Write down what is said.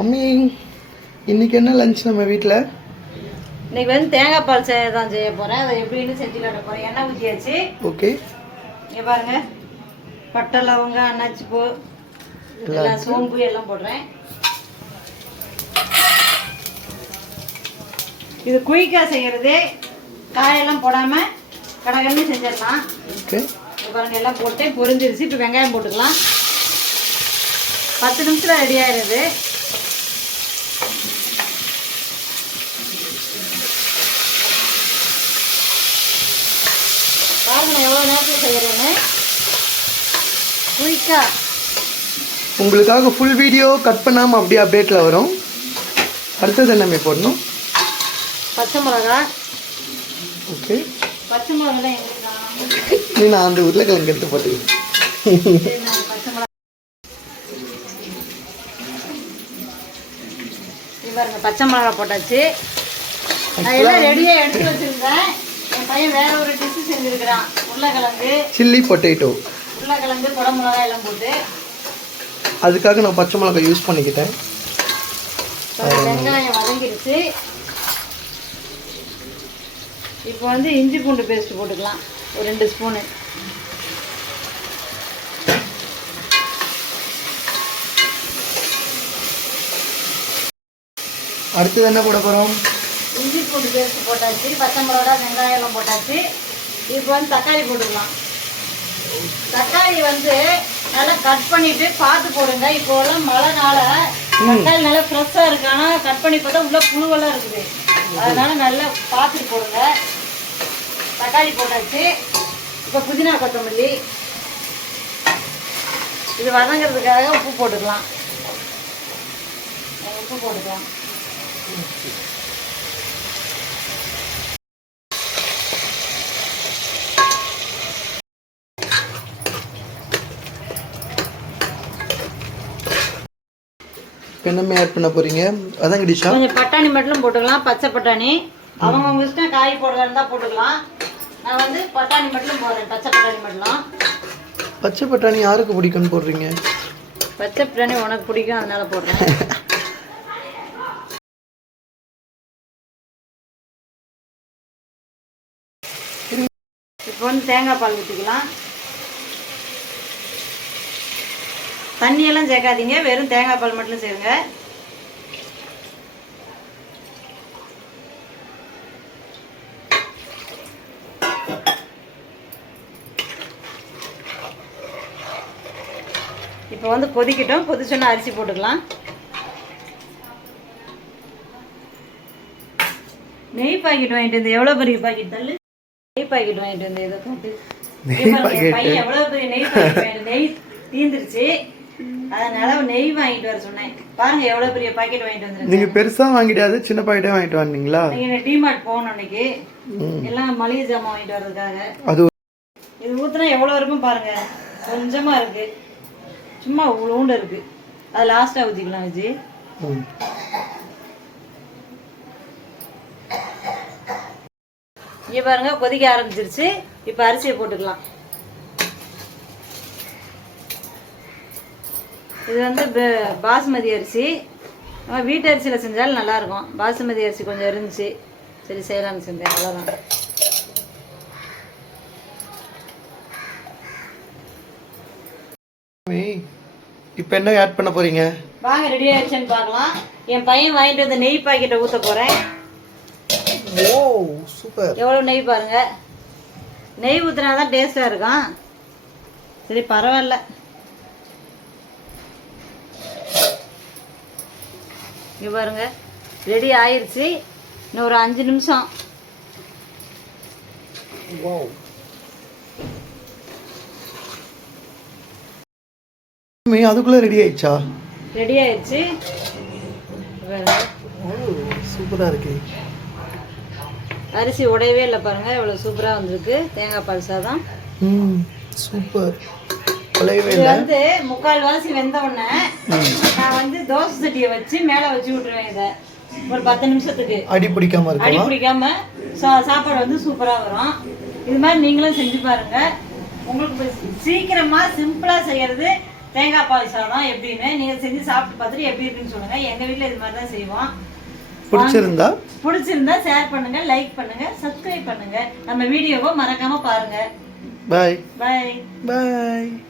Mummy இன்னைக்கு என்ன lunch நம்ம வீட்டில்? இன்னைக்கு வந்து தேங்காய் பால் தான் செய்ய போகிறேன். அதை எப்படின்னு செஞ்சு காட்ட போகிறேன். எண்ணெய் ஊற்றியாச்சு. ஓகே. இங்கே பாருங்க, பட்டை லவங்கம் அன்னாச்சி பூ எல்லாம் சோம்பு எல்லாம் போடுறேன். இது குயிக்காக செய்கிறது, காயெல்லாம் போடாமல் கடகடன்னு செஞ்சிடலாம். ஓகே. பாருங்க, எல்லாம் போட்டு பொரிஞ்சிருச்சு. இப்போ வெங்காயம் போட்டுக்கலாம். 10 நிமிஷத்தில் ரெடி ஆயிடுது. பாருங்க எவ்வளோ நேரத்தில் செய்கிறேன்னு, குயிக்காக. உங்களுக்காக ஃபுல் வீடியோ கட் பண்ணாமல் அப்படியே அப்டேட்டில் வரும். அடுத்தது என்னமே போடணும்? பச்சை மிளகா. ஓகே. பச்சை மிளகா எங்களுக்கு நீ நான் அந்த உருளைக்கிழங்கு எடுத்து போட்டுக்கிறேன். பச்சை மிளகா பாருங்க, பச்சை மிளகா போட்டாச்சு. நான் எல்லாம் ரெடியாக எடுத்து வச்சுருந்தேன். என் பையன் வேற ஒரு டிஷ் செஞ்சுருக்கிறான். உருளைக்கிழங்கு சில்லி பொட்டேட்டோ. உருளைக்கிழங்கு குடை மிளகாய் எல்லாம் போட்டு, அதுக்காக நான் பச்சை மிளகாய் யூஸ் பண்ணிக்கிட்டேன். வெங்காயம் வதங்கிருச்சு. இப்போ வந்து இஞ்சி பூண்டு பேஸ்ட் போட்டுக்கலாம், ஒரு 2 ஸ்பூனு. அடுத்தது என்ன போட போகிறோம்? இஞ்சி பூண்டு பேஸ்ட் போட்டாச்சு, பச்சை மிளகா வெங்காயம் எல்லாம் போட்டாச்சு. இப்போ வந்து தக்காளி போட்டுக்கலாம். தக்காளி வந்து நல்லா கட் பண்ணிட்டு பார்த்து போடுங்க. இப்போ எல்லாம் மழைனால தக்காளி நல்லா ஃப்ரெஷ்ஷாக இருக்கு. ஆனால் கட் பண்ணி பார்த்தா உள்ள புழுவெல்லாம் இருக்குது. அதனால நல்லா பார்த்துட்டு போடுங்க. தக்காளி போட்டாச்சு. இப்போ புதினா கொத்தமல்லி இது வதங்கிறதுக்காக உப்பு போட்டுக்கலாம். உப்பு போட்டுக்கலாம். என்னமே ஆட் பண்ண போறீங்க? அதான் டிஷா. கொஞ்சம் பட்டாணி மட்டும் போட்டுக்கலாம், பச்சை பட்டாணி. அவங்க இஷ்டம், காய் போடுறதா இருந்தால் போட்டுக்கலாம். நான் வந்து பட்டாணி மட்டும் போடுறேன், பச்சை பட்டாணி மட்டும். பச்சை பட்டாணி யாருக்கு பிடிக்கும்னு போடுறீங்க? பச்சை பட்டாணி உனக்கு பிடிக்கும், அதனால போடுறேன். இப்போ வந்து தேங்காய் பால் ஊற்றிக்கலாம். தண்ணியெல்லாம் சேர்க்காதீங்க, வெறும் தேங்காய் பால் மட்டும் சேருங்க. இப்போ வந்து கொதிக்கட்டும். கொதிச்சோன்னா அரிசி போட்டுக்கலாம். நெய் பாக்கெட் வாங்கிட்டு வந்து, எவ்வளோ பெரிய பாக்கெட் தள்ளு. நெய் பாக்கெட் வாங்கிட்டு வந்து இதை போட்டு. பையன் எவ்வளோ பெரிய நெய் பாக்கெட் வாங்கிட்டு, நெய் தீந்துருச்சு, அதனால நெய் வாங்கிட்டு வர சொன்னேன். பாருங்க எவ்வளவு பெரிய பாக்கெட் வாங்கிட்டு வந்துருக்கேன். நீங்க பெருசா வாங்கிட்டாது, சின்ன பாக்கெட்டே வாங்கிட்டு வந்தீங்களா? நீங்க டிமார்ட் போகணும் அன்னைக்கு, எல்லாம் மளிகை ஜாமான் வாங்கிட்டு வர்றதுக்காக. அது இது ஊத்துனா எவ்வளவு இருக்கும் பாருங்க. கொஞ்சமா இருக்கு, சும்மா உளுண்டு இருக்கு. அது லாஸ்டா ஊத்திக்கலாம் விஜி. இங்க பாருங்க கொதிக்க ஆரம்பிச்சிருச்சு. இப்ப அரிசியை போட்டுக்கலாம். இது வந்து பாசுமதி அரிசி. நம்ம வீட்டு அரிசியில் செஞ்சாலும் நல்லாயிருக்கும். பாசுமதி அரிசி கொஞ்சம் இருந்துச்சு, சரி செய்யலாம்னு செஞ்சேன், அவ்வளோதான். இப்போ என்ன ஆட் பண்ண போறீங்க? வாங்க ரெடி ஆயிடுச்சுன்னு பார்க்கலாம். என் பையன் வாங்கிட்டு வந்து நெய் பாக்கெட்டை ஊற்ற போகிறேன். ஓ சூப்பர். எவ்வளோ நெய் பாருங்க. நெய் ஊற்றினா தான் டேஸ்ட்டாக இருக்கும். சரி பரவாயில்ல. இங்கே பாருங்க ரெடி ஆயிடுச்சு. இன்னும் ஒரு 5 நிமிஷம். அதுக்குள்ள ரெடி ஆயிடுச்சா? ரெடி ஆயிடுச்சு. சூப்பரா இருக்கு. அரிசி உடையவே இல்லை பாருங்க, இவ்வளவு சூப்பரா வந்திருக்கு. தேங்காய் பால் சாதம் சூப்பர். இது வந்து 3/4 வெந்த உடனே நான் வந்து தோசை சட்டியை வச்சு மேலே வச்சு விட்டுருவேன். இதை ஒரு 10 நிமிஷத்துக்கு அடி பிடிக்காம சாப்பாடு வந்து சூப்பரா வரும். இது மாதிரி நீங்களும் செஞ்சு பாருங்க. உங்களுக்கு சீக்கிரமா சிம்பிளா செய்யறது தேங்காய் பால் சாதம் எப்படின்னு நீங்க செஞ்சு சாப்பிட்டு பார்த்துட்டு எப்படி இருக்குன்னு சொல்லுங்க. எங்க வீட்டுல இது மாதிரி தான் செய்வோம். பிடிச்சிருந்தா ஷேர் பண்ணுங்க, லைக் பண்ணுங்க, சப்ஸ்கிரைப் பண்ணுங்க. நம்ம வீடியோவை மறக்காம பாருங்க. பாய் பாய் பாய்.